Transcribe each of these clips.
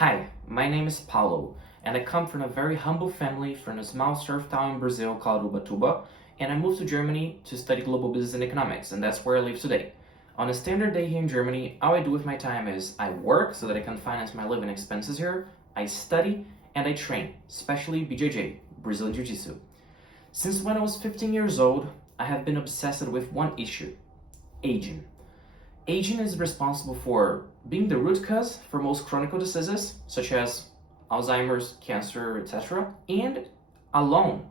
Hi, my name is Paulo, and I come from a very humble family from a small surf town in Brazil called Ubatuba, and I moved to Germany to study global business and economics, and that's where I live today. On a standard day here in Germany, all I do with my time is I work so that I can finance my living expenses here, I study, and I train, especially BJJ, Brazilian Jiu-Jitsu. Since when I was 15 years old, I have been obsessed with one issue: aging. Aging is responsible for being the root cause for most chronic diseases, such as Alzheimer's, cancer, etc. And alone,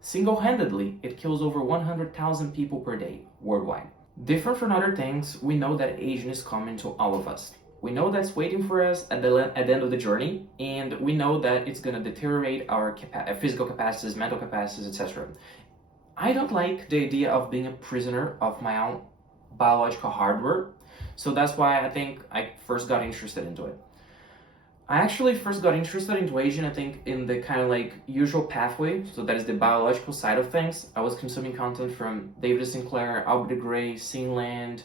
single-handedly, it kills over 100,000 people per day worldwide. Different from other things, we know that aging is coming to all of us. We know that's waiting for us at the end of the journey, and we know that it's going to deteriorate our physical capacities, mental capacities, etc. I don't like the idea of being a prisoner of my own biological hardware, so that's why I think I first got interested into it. I actually first got interested into aging, I think, in the kind of like usual pathway, so that is the biological side of things. I was consuming content from David Sinclair, Albert de Grey, Sealand,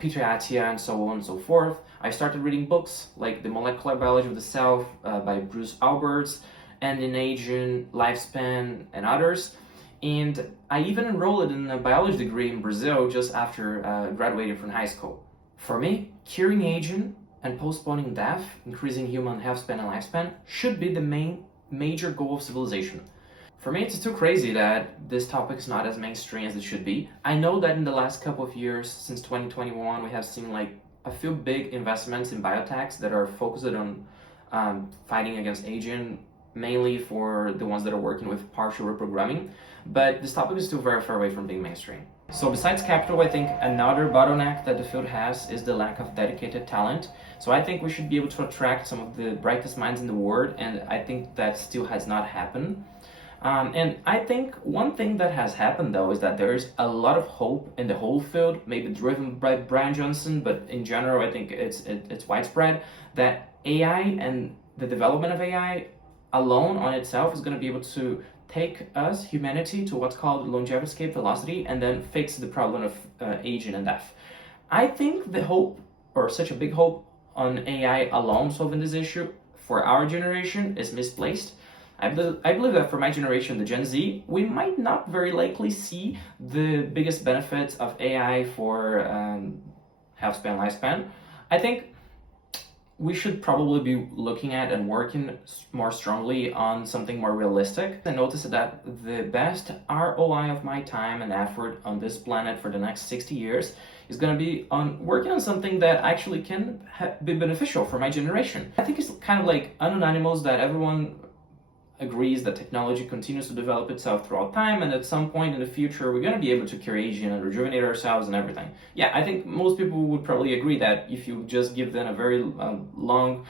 Peter Attia, and so on and so forth. I started reading books like The Molecular Biology of the Self by Bruce Alberts, and in Aging, Lifespan, and others. And I even enrolled in a biology degree in Brazil just after graduating from high school. For me, curing aging and postponing death, increasing human health span and lifespan, should be the major goal of civilization. For me, it's too crazy that this topic is not as mainstream as it should be. I know that in the last couple of years, since 2021, we have seen like a few big investments in biotechs that are focused on fighting against aging, mainly for the ones that are working with partial reprogramming, but this topic is still very far away from being mainstream. So besides capital, I think another bottleneck that the field has is the lack of dedicated talent. So I think we should be able to attract some of the brightest minds in the world, and I think that still has not happened. And I think one thing that has happened though is that there is a lot of hope in the whole field, maybe driven by Brian Johnson, but in general I think it's widespread, that AI and the development of AI alone on itself is going to be able to take us, humanity, to what's called longevity escape velocity, and then fix the problem of aging and death. I think the hope, or such a big hope, on AI alone solving this issue for our generation is misplaced. I believe that for my generation, the Gen Z, we might not very likely see the biggest benefits of AI for health span, lifespan. I think we should probably be looking at and working more strongly on something more realistic. I noticed that the best ROI of my time and effort on this planet for the next 60 years is going to be on working on something that actually can be beneficial for my generation. I think it's kind of like unanimous that everyone agrees that technology continues to develop itself throughout time, and at some point in the future we're going to be able to cure aging and rejuvenate ourselves and everything. Yeah, I think most people would probably agree that if you just give them a very long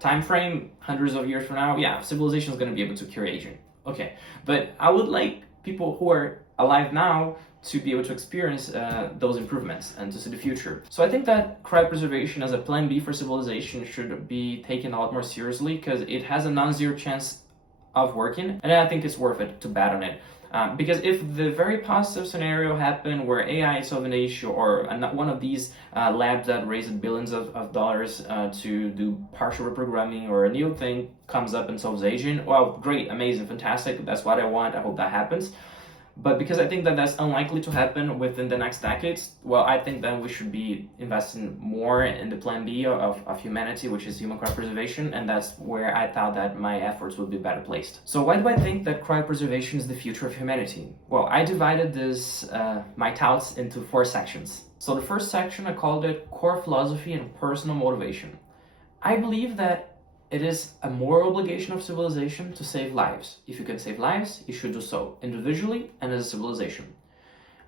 time frame, hundreds of years from now, yeah, civilization is going to be able to cure aging. Okay, but I would like people who are alive now to be able to experience those improvements and to see the future. So I think that cryopreservation as a plan B for civilization should be taken a lot more seriously, because it has a non-zero chance of working, and I think it's worth it to bet on it. Because if the very positive scenario happened where AI is solving an issue, or one of these labs that raised billions of dollars to do partial reprogramming, or a new thing comes up and solves aging, well, great, amazing, fantastic, that's what I want, I hope that happens. But because I think that that's unlikely to happen within the next decades, well, I think that we should be investing more in the plan B of humanity, which is human cryopreservation, and that's where I thought that my efforts would be better placed. So why do I think that cryopreservation is the future of humanity? Well, I divided my thoughts into 4 sections. So the first section, I called it Core Philosophy and Personal Motivation. I believe that it is a moral obligation of civilization to save lives. If you can save lives, you should do so, individually and as a civilization.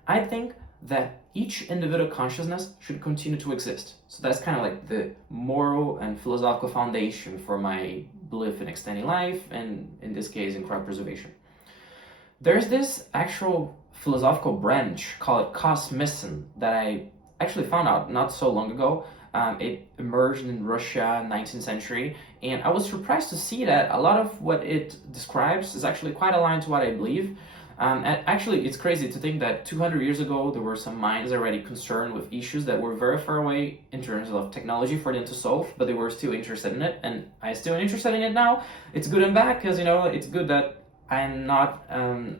I think that each individual consciousness should continue to exist. So that's kind of like the moral and philosophical foundation for my belief in extending life, and in this case, in cryopreservation. There's this actual philosophical branch called Cosmicin that I actually found out not so long ago. It emerged in Russia, 19th century, and I was surprised to see that a lot of what it describes is actually quite aligned to what I believe. And actually, it's crazy to think that 200 years ago, there were some minds already concerned with issues that were very far away in terms of technology for them to solve, but they were still interested in it, and I'm still interested in it now. It's good and bad, because, it's good that I'm not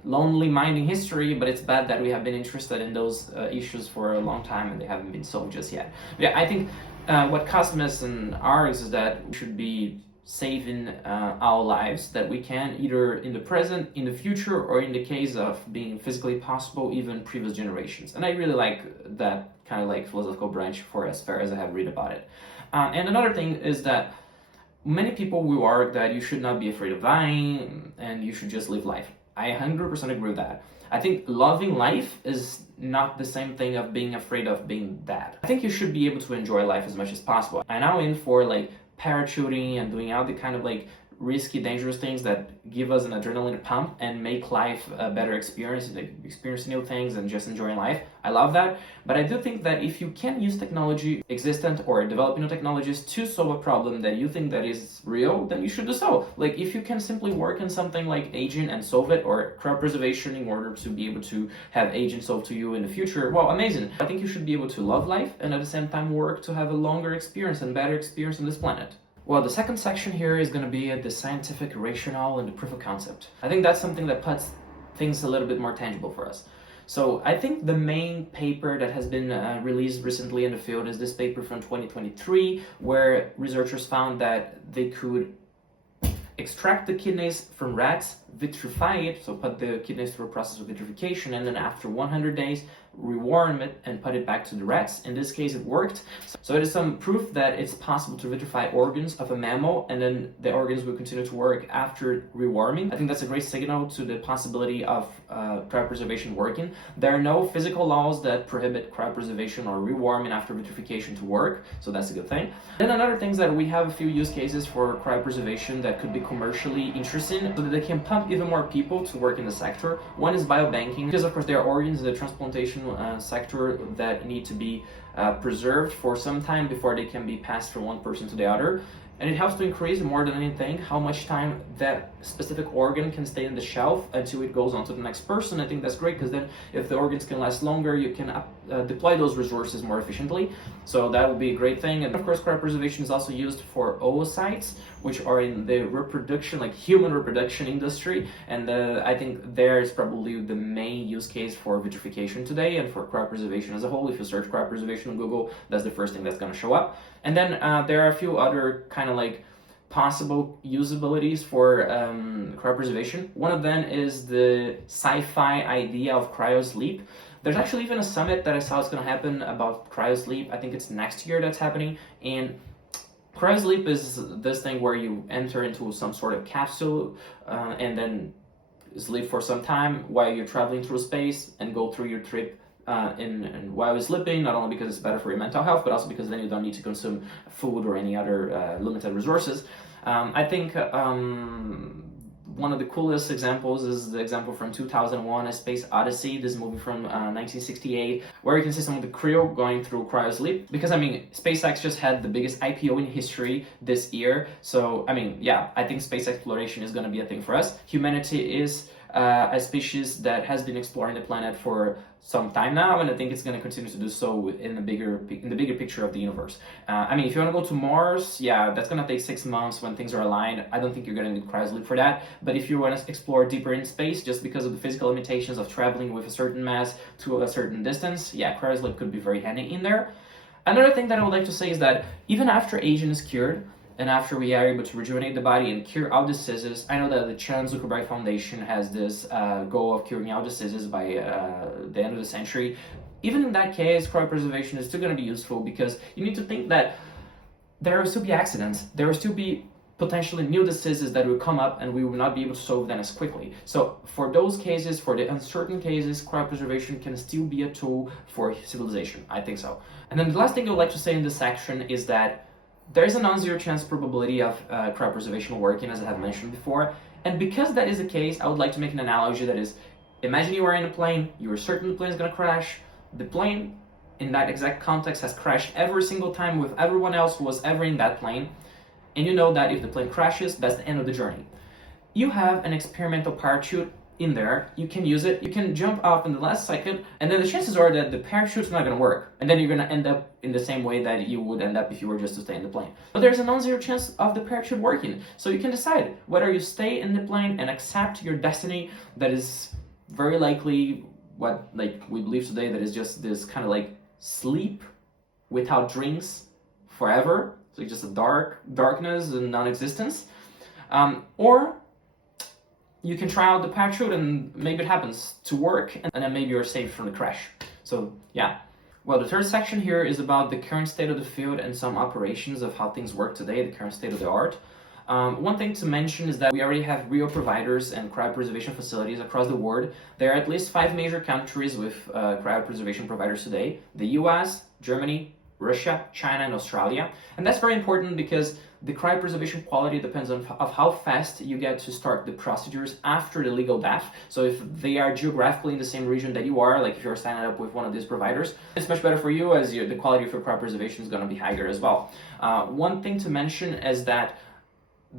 lonely minding history, but it's bad that we have been interested in those issues for a long time and they haven't been solved just yet. But yeah, I think what Cosmos and ours is that we should be saving our lives that we can, either in the present, in the future, or in the case of being physically possible, even previous generations. And I really like that kind of like philosophical branch for as far as I have read about it. And another thing is that many people will argue that you should not be afraid of dying and you should just live life. I 100% agree with that. I think loving life is not the same thing of being afraid of being dead. I think you should be able to enjoy life as much as possible. I'm now in for like parachuting and doing all the kind of like risky, dangerous things that give us an adrenaline pump and make life a better experience, like experience new things and just enjoying life. I love that. But I do think that if you can use technology existent or develop new technologies to solve a problem that you think that is real, then you should do so. Like if you can simply work on something like aging and solve it, or cryopreservation in order to be able to have aging solved to you in the future, well, amazing. I think you should be able to love life and at the same time work to have a longer experience and better experience on this planet. Well, the second section here is going to be the scientific rationale and the proof of concept. I think that's something that puts things a little bit more tangible for us. So I think the main paper that has been released recently in the field is this paper from 2023, where researchers found that they could extract the kidneys from rats, vitrify it, so put the kidneys through a process of vitrification, and then after 100 days, rewarm it and put it back to the rats. In this case, it worked. So it is some proof that it's possible to vitrify organs of a mammal, and then the organs will continue to work after rewarming. I think that's a great signal to the possibility of cryopreservation working. There are no physical laws that prohibit cryopreservation or rewarming after vitrification to work, so that's a good thing. Then another thing is that we have a few use cases for cryopreservation that could be commercially interesting, so that they can pump even more people to work in the sector. One is biobanking, because of course there are organs in the transplantation sector that need to be preserved for some time before they can be passed from one person to the other. And it helps to increase, more than anything, how much time that specific organ can stay on the shelf until it goes on to the next person. I think that's great, because then if the organs can last longer, you can deploy those resources more efficiently. So that would be a great thing. And of course, cryopreservation is also used for oocytes, which are in the reproduction, like human reproduction industry. And I think there is probably the main use case for vitrification today and for cryopreservation as a whole. If you search cryopreservation on Google, that's the first thing that's going to show up. And then there are a few other kind of like possible usabilities for cryopreservation. One of them is the sci-fi idea of cryosleep. There's actually even a summit that I saw is going to happen about cryosleep. I think it's next year that's happening. And cryosleep is this thing where you enter into some sort of capsule and then sleep for some time while you're traveling through space and go through your trip and while you're sleeping, not only because it's better for your mental health, but also because then you don't need to consume food or any other limited resources. I think one of the coolest examples is the example from 2001, A Space Odyssey, this movie from 1968, where you can see some of the crew going through cryosleep. Because, I mean, SpaceX just had the biggest IPO in history this year. So, I mean, yeah, I think space exploration is going to be a thing for us. Humanity is a species that has been exploring the planet for some time now, and I think it's going to continue to do so in the bigger picture of the universe. I mean, if you want to go to Mars, yeah, that's going to take 6 months when things are aligned. I don't think you're going to need cryosleep for that. But if you want to explore deeper in space, just because of the physical limitations of traveling with a certain mass to a certain distance, yeah, cryosleep could be very handy in there. Another thing that I would like to say is that even after aging is cured, and after we are able to rejuvenate the body and cure all diseases, I know that the Chan Zuckerberg Foundation has this goal of curing all diseases by the end of the century. Even in that case, cryopreservation is still going to be useful, because you need to think that there will still be accidents. There will still be potentially new diseases that will come up, and we will not be able to solve them as quickly. So for those cases, for the uncertain cases, cryopreservation can still be a tool for civilization. I think so. And then the last thing I would like to say in this section is that there is a non-zero chance probability of cryopreservation working, as I have mentioned before. And because that is the case, I would like to make an analogy that is, imagine you are in a plane, you are certain the plane is going to crash. The plane, in that exact context, has crashed every single time with everyone else who was ever in that plane. And you know that if the plane crashes, that's the end of the journey. You have an experimental parachute in there, you can use it, you can jump off in the last second, and then the chances are that the parachute's not going to work, and then you're going to end up in the same way that you would end up if you were just to stay in the plane. But there's a non-zero chance of the parachute working, so you can decide whether you stay in the plane and accept your destiny that is very likely what like we believe today, that is just this kind of like sleep without drinks forever, so just a darkness and non-existence, or you can try out the parachute and maybe it happens to work, and then maybe you're saved from the crash. So yeah. Well, the third section here is about the current state of the field and some operations of how things work today, the current state of the art. One thing to mention is that we already have real providers and cryopreservation facilities across the world. There are at least 5 major countries with cryopreservation providers today: the US, Germany, Russia, China, and Australia. And that's very important because the cryopreservation quality depends on how fast you get to start the procedures after the legal death. So if they are geographically in the same region that you are, like if you're signing up with one of these providers, it's much better for you, as the quality of your cryopreservation is going to be higher as well. One thing to mention is that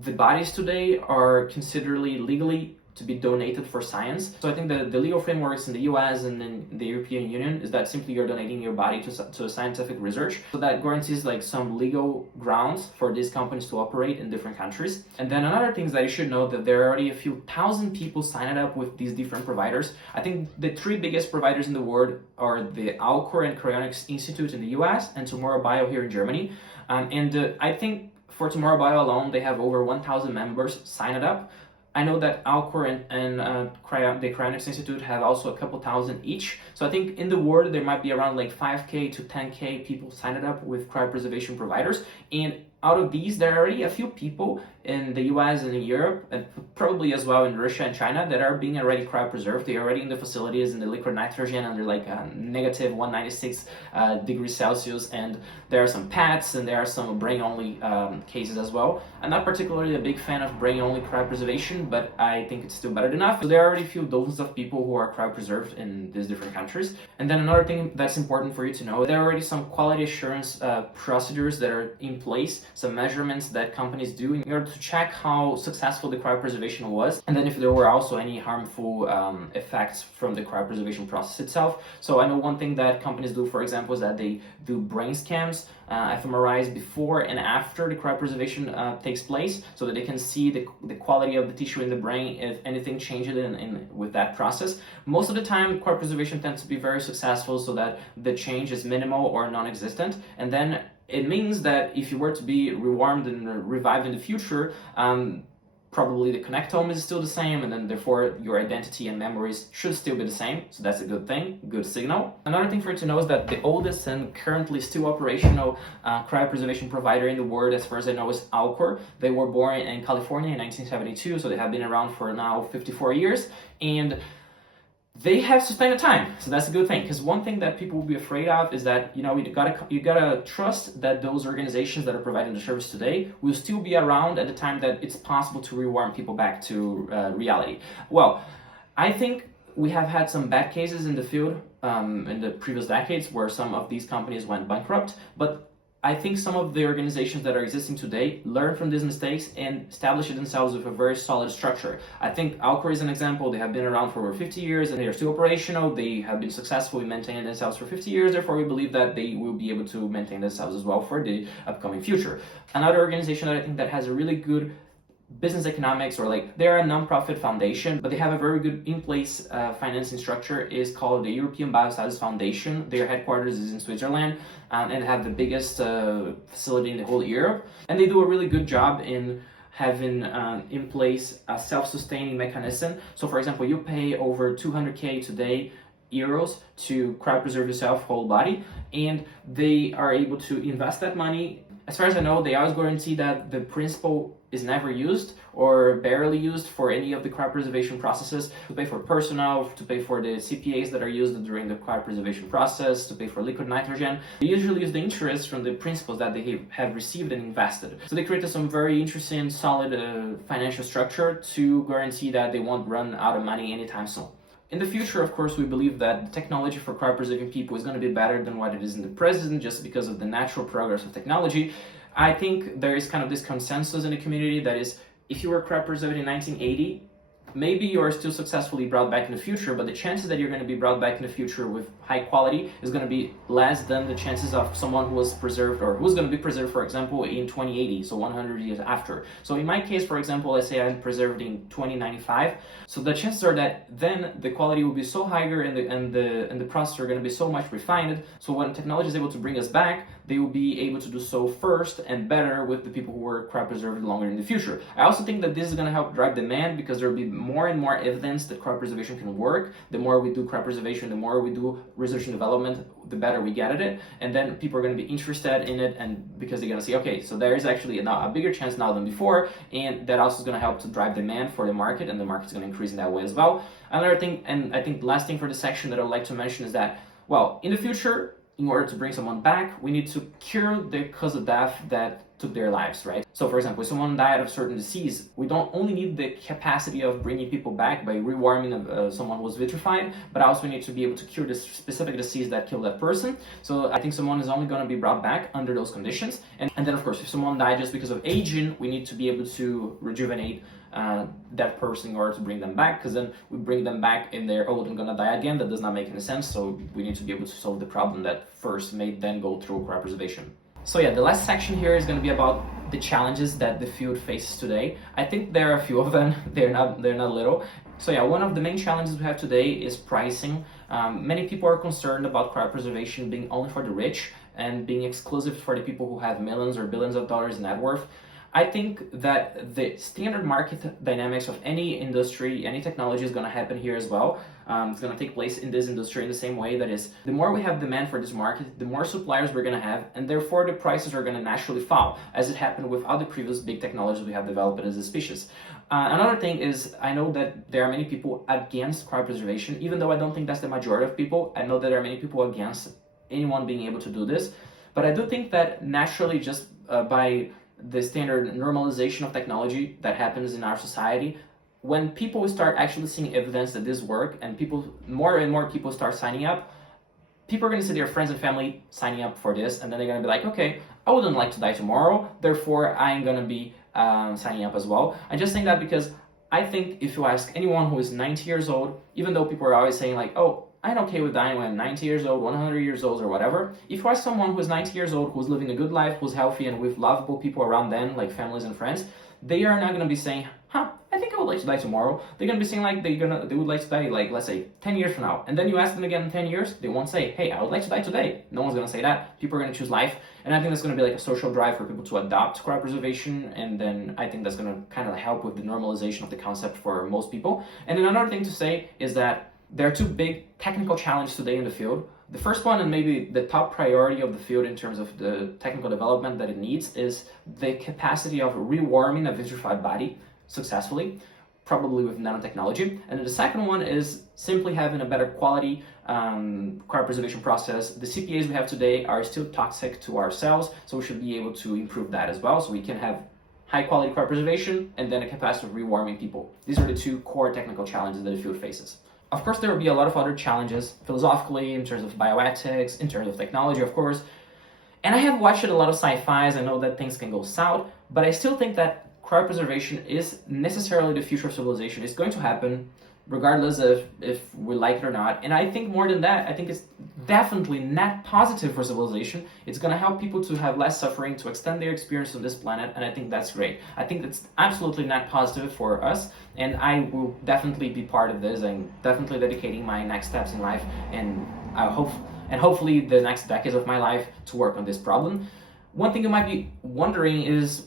the bodies today are considered legally to be donated for science. So I think that the legal frameworks in the US and in the European Union is that simply you're donating your body to scientific research. So that guarantees like some legal grounds for these companies to operate in different countries. And then another thing is that you should know that there are already a few thousand people signed up with these different providers. I think the 3 biggest providers in the world are the Alcor and Cryonics Institute in the US and Tomorrow Bio here in Germany. I think for Tomorrow Bio alone, they have over 1,000 members signed up. I know that Alcor and the Cryonics Institute have also a couple thousand each. So I think in the world there might be around like 5K to 10K people signed up with cryopreservation providers. And out of these, there are already a few people in the US and in Europe, and probably as well in Russia and China, that are being already cryopreserved. They're already in the facilities in the liquid nitrogen under like negative 196 degrees Celsius. And there are some PETs and there are some brain-only cases as well. I'm not particularly a big fan of brain-only cryopreservation, but I think it's still better than enough. So there are already a few dozens of people who are cryopreserved in these different countries. And then another thing that's important for you to know, there are already some quality assurance procedures that are in place, some measurements that companies do in order to check how successful the cryopreservation was, and then if there were also any harmful effects from the cryopreservation process itself. So I know one thing that companies do, for example, is that they do brain scans, fMRIs before and after the cryopreservation takes place, so that they can see the quality of the tissue in the brain if anything changes with that process. Most of the time, cryopreservation tends to be very successful, so that the change is minimal or non-existent, and then it means that if you were to be rewarmed and revived in the future, probably the connectome is still the same, and then therefore your identity and memories should still be the same. So that's a good thing, good signal. Another thing for you to know is that the oldest and currently still operational cryopreservation provider in the world, as far as I know, is Alcor. They were born in California in 1972, so they have been around for now 54 years. And they have sustained time, so that's a good thing. Because one thing that people will be afraid of is that you gotta trust that those organizations that are providing the service today will still be around at the time that it's possible to rewarm people back to reality. Well, I think we have had some bad cases in the field in the previous decades where some of these companies went bankrupt, but I think some of the organizations that are existing today learn from these mistakes and establish themselves with a very solid structure. I think Alcor is an example. They have been around for over 50 years and they are still operational. They have been successful in maintaining themselves for 50 years. Therefore, we believe that they will be able to maintain themselves as well for the upcoming future. Another organization that I think that has a really good business economics, or like they're a non-profit foundation, but they have a very good in place financing structure, is called the European Biosciences Foundation. Their headquarters is in Switzerland and have the biggest facility in the whole Europe. And they do a really good job in having in place a self-sustaining mechanism. So for example, you pay over 200K today euros to cryopreserve yourself whole body, and they are able to invest that money. As far as I know, they always guarantee that the principal is never used or barely used for any of the cryopreservation processes, to pay for personnel, to pay for the CPAs that are used during the cryopreservation process, to pay for liquid nitrogen. They usually use the interest from the principals that they have received and invested. So they created some very interesting, solid financial structure to guarantee that they won't run out of money anytime soon. In the future, of course, we believe that the technology for cryopreserving people is going to be better than what it is in the present, just because of the natural progress of technology. I think there is kind of this consensus in the community that is, if you were cryopreserved in 1980, maybe you are still successfully brought back in the future, but the chances that you're going to be brought back in the future with high quality is going to be less than the chances of someone who was preserved or who's going to be preserved, for example, in 2080, so 100 years after. So in my case, for example, let's say I'm preserved in 2095, so the chances are that then the quality will be so higher and the process are going to be so much refined, so when technology is able to bring us back, they will be able to do so first and better with the people who were cryopreserved longer in the future. I also think that this is going to help drive demand because there will be more and more evidence that cryopreservation can work. The more we do cryopreservation, the more we do research and development, the better we get at it, and then people are going to be interested in it, and because they're going to see, okay, so there is actually a bigger chance now than before, and that also is going to help to drive demand for the market, and the market is going to increase in that way as well. Another thing, and I think the last thing for this section that I would like to mention is that, well, in the future, in order to bring someone back, we need to cure the cause of death that took their lives, right? So for example, if someone died of certain disease, we don't only need the capacity of bringing people back by rewarming someone who was vitrified, but also we need to be able to cure the specific disease that killed that person. So I think someone is only going to be brought back under those conditions. And then of course, if someone died just because of aging, we need to be able to rejuvenate that person in order to bring them back, because then we bring them back and they're old and gonna die again. That does not make any sense. So we need to be able to solve the problem that first made then go through cryopreservation. So yeah, the last section here is going to be about the challenges that the field faces today. I think there are a few of them. They're not little. So yeah, one of the main challenges we have today is pricing. Many people are concerned about cryopreservation being only for the rich and being exclusive for the people who have millions or billions of dollars in net worth. I think that the standard market dynamics of any industry, any technology is going to happen here as well. It's going to take place in this industry in the same way. That is, the more we have demand for this market, the more suppliers we're going to have, and therefore the prices are going to naturally fall, as it happened with other previous big technologies we have developed as a species. Another thing is, I know that there are many people against cryopreservation, even though I don't think that's the majority of people. I know that there are many people against anyone being able to do this, but I do think that naturally, just by the standard normalization of technology that happens in our society, when people start actually seeing evidence that this works and more and more people start signing up, people are going to see their friends and family signing up for this, and then they're going to be like, okay, I wouldn't like to die tomorrow, therefore I'm going to be signing up as well. I just think that because I think if you ask anyone who is 90 years old, even though people are always saying like, oh, I'm okay with dying when I'm 90 years old, 100 years old, or whatever. If you ask someone who's 90 years old, who's living a good life, who's healthy, and with lovable people around them, like families and friends, they are not going to be saying, I think I would like to die tomorrow. They're going to be saying like they would like to die, like, let's say 10 years from now. And then you ask them again in 10 years, they won't say, hey, I would like to die today. No one's going to say that. People are going to choose life. And I think that's going to be like a social drive for people to adopt cryopreservation. And then I think that's going to kind of help with the normalization of the concept for most people. And then another thing to say is that there are two big technical challenges today in the field. The first one, and maybe the top priority of the field in terms of the technical development that it needs, is the capacity of rewarming a vitrified body successfully, probably with nanotechnology. And then the second one is simply having a better quality cryopreservation process. The CPAs we have today are still toxic to our cells, so we should be able to improve that as well, so we can have high quality cryopreservation and then a capacity of rewarming people. These are the two core technical challenges that the field faces. Of course, there will be a lot of other challenges philosophically, in terms of bioethics, in terms of technology, of course. And I have watched a lot of sci-fis. I know that things can go south, but I still think that cryopreservation is necessarily the future of civilization. It's going to happen regardless of if we like it or not. And I think more than that, I think it's definitely net positive for civilization. It's going to help people to have less suffering, to extend their experience on this planet, and I think that's great. I think that's absolutely net positive for us, and I will definitely be part of this. I'm definitely dedicating my next steps in life, and hopefully the next decades of my life to work on this problem. One thing you might be wondering is,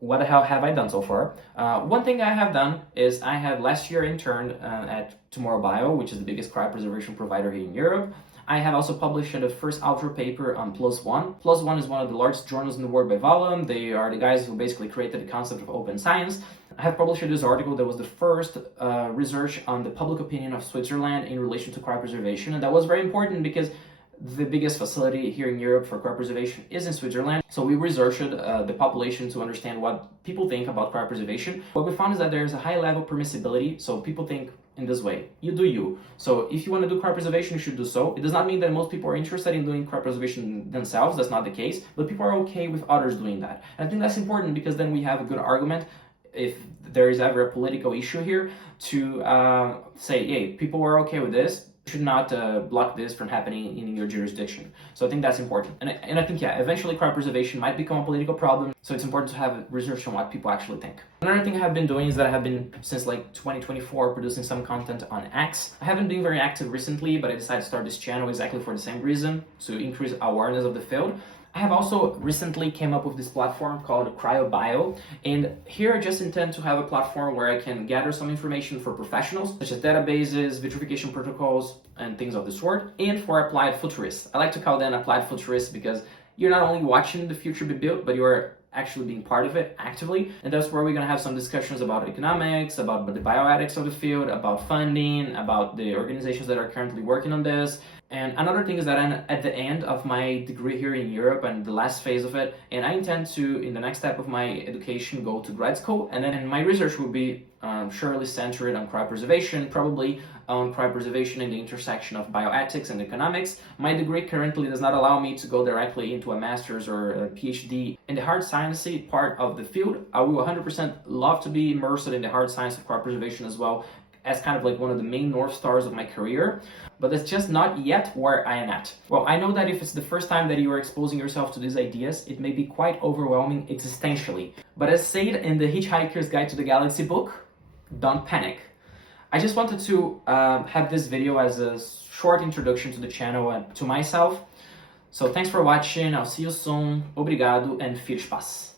what the hell have I done so far? One thing I have done is I have last year interned at Tomorrow Bio, which is the biggest cryopreservation provider here in Europe. I have also published the first author paper on PLOS ONE. PLOS ONE is one of the largest journals in the world by volume. They are the guys who basically created the concept of open science. I have published this article that was the first research on the public opinion of Switzerland in relation to cryopreservation, and that was very important because the biggest facility here in Europe for cryopreservation is in Switzerland. So we researched the population to understand what people think about cryopreservation. What we found is that there's a high level of permissibility. So people think in this way, you do you. So if you want to do cryopreservation, you should do so. It does not mean that most people are interested in doing cryopreservation themselves. That's not the case. But people are okay with others doing that. And I think that's important because then we have a good argument if there is ever a political issue here, to say, hey, people are okay with this, should not block this from happening in your jurisdiction. So I think that's important. And I think, yeah, eventually cryopreservation might become a political problem, so it's important to have research on what people actually think. Another thing I have been doing is that I have been, since like 2024, producing some content on X. I haven't been very active recently, but I decided to start this channel exactly for the same reason, to increase awareness of the field. I have also recently came up with this platform called Cryo, and here I just intend to have a platform where I can gather some information for professionals, such as databases, vitrification protocols, and things of the sort, and for applied futurists. I like to call them applied futurists because you're not only watching the future be built, but you're actually being part of it actively, and that's where we're going to have some discussions about economics, about the bioethics of the field, about funding, about the organizations that are currently working on this. And another thing is that I'm at the end of my degree here in Europe and the last phase of it, and I intend to, in the next step of my education, go to grad school, and then my research will be surely centered on cryopreservation, probably on cryopreservation in the intersection of bioethics and economics. My degree currently does not allow me to go directly into a master's or a PhD in the hard sciencey part of the field. I will 100% love to be immersed in the hard science of cryopreservation as well, as kind of like one of the main North Stars of my career, but it's just not yet where I am at. Well, I know that if it's the first time that you are exposing yourself to these ideas, it may be quite overwhelming existentially. But as said in the Hitchhiker's Guide to the Galaxy book, don't panic. I just wanted to have this video as a short introduction to the channel and to myself. So thanks for watching, I'll see you soon, obrigado, and fiz paz.